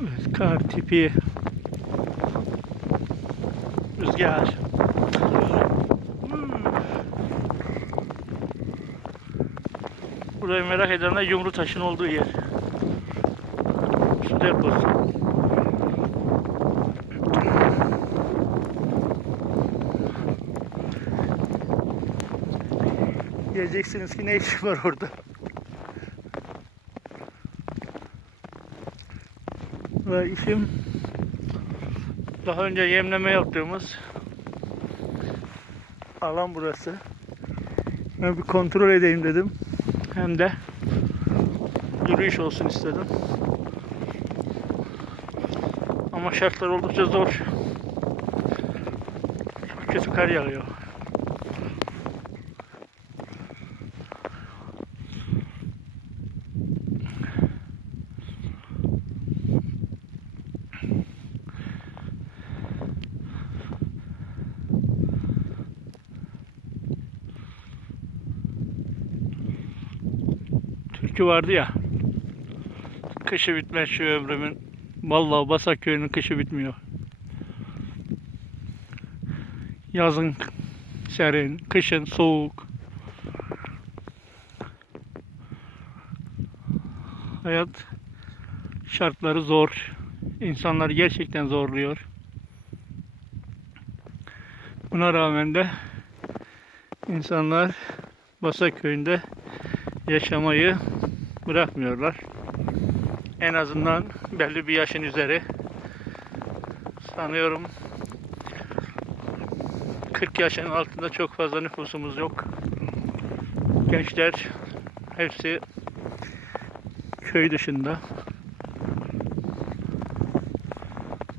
Evet, kar tipi. Rüzgar. Burayı merak edenler Yumru Taşı'nın olduğu yer. Su deposu. Diyeceksiniz ki ne işi var orada? Ve işim daha önce yemleme yaptığımız alan burası. Ben bir kontrol edeyim dedim. Hem de yürüyüş olsun istedim. Ama şartlar oldukça zor. Çok kötü kar yağıyor. Türkü vardı ya. Kışı bitmez şu ömrümün. Vallahi Basak köyünün kışı bitmiyor. Yazın serin, kışın soğuk. Hayat şartları zor. İnsanlar gerçekten zorluyor. Buna rağmen de insanlar Basak köyünde yaşamayı bırakmıyorlar. En azından belli bir yaşın üzeri. Sanıyorum 40 yaşın altında çok fazla nüfusumuz yok. Gençler hepsi köy dışında.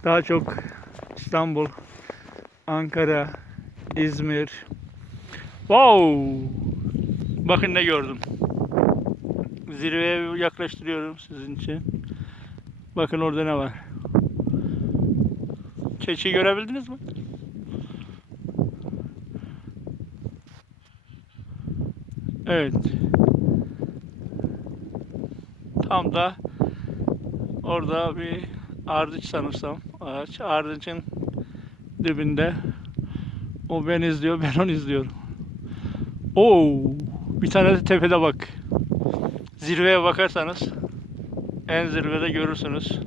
Daha çok İstanbul, Ankara, İzmir. Wow! Bakın ne gördüm. Zirveye yaklaştırıyorum sizin için. Bakın orada ne var. Keçi görebildiniz mi? Evet. Tam da orada bir ardıç sanırsam ağaç. Ardıcın dibinde. O ben izliyor, ben onu izliyorum. Oo, bir tane de tepede bak. Zirveye bakarsanız en zirvede görürsünüz.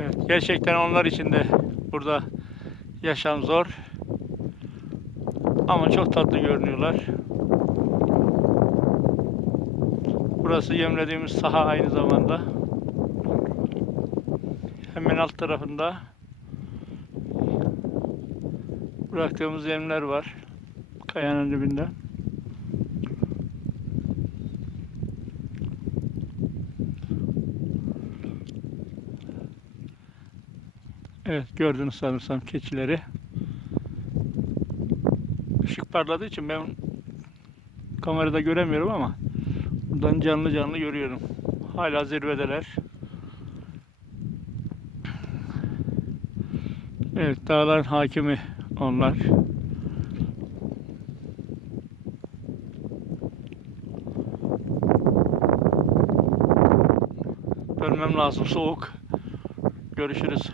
Evet, gerçekten onlar için de burada yaşam zor. Ama çok tatlı görünüyorlar. Burası yemlediğimiz saha aynı zamanda. Hemen alt tarafında bıraktığımız yemler var. Kayanın dibinde. Evet gördünüz sanırsam keçileri. Işık parladığı için ben kamerada göremiyorum ama buradan canlı canlı görüyorum. Hala zirvedeler. Evet dağların hakimi onlar. Dönmem lazım soğuk. Görüşürüz.